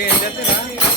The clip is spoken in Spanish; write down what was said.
Sí, ya te va.